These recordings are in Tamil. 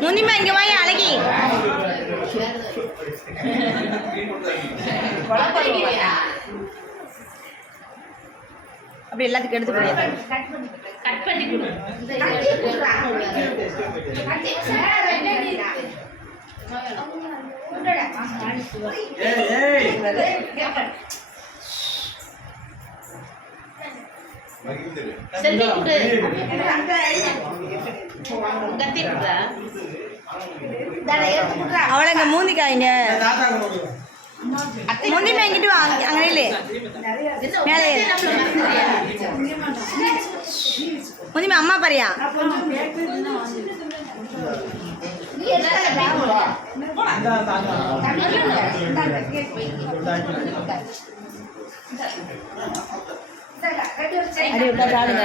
முனிமா இங்க வாங்க அழகி. அப்படி எல்லாத்துக்கும் எடுத்து கட் பண்ணி செல்வி கொடு கத்தி கொடுறா. அவளை இங்க மூந்தி காய்ங்க. முந்திமா இங்கிட்டு வா அங்க- மேலே. முந்திமா அம்மா பாரியா? அடி விட்டா சாப்பிடுங்க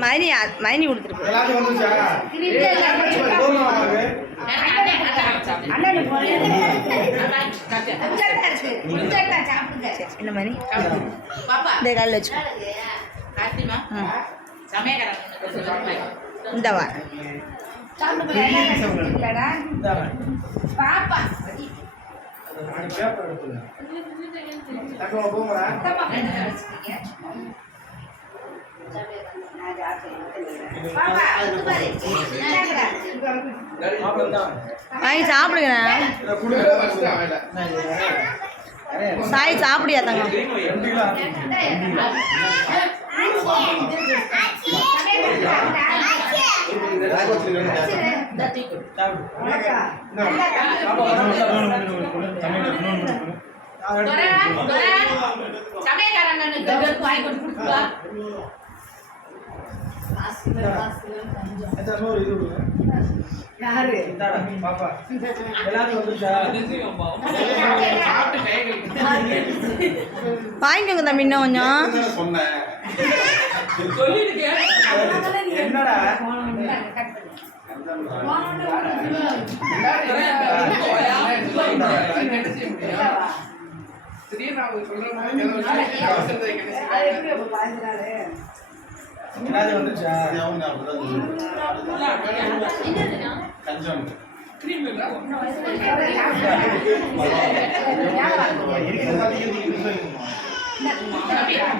மைனி மைனி கொடுத்துருக்கு என்ன பாப்பா இந்த காலில் வச்சுக்கோ. கார்த்திமா ம் சமயக்காரன் இந்த வா வாங்கி சாய் சாப்பிடியா தங்கம்? சமயக்காரன் வாங்கி கொண்டு கொடுப்பா வாங்கிக்கோங்க தம்பி இன்னும் கொஞ்சம். என்னடா? கஞ்சம் இருக்கிறது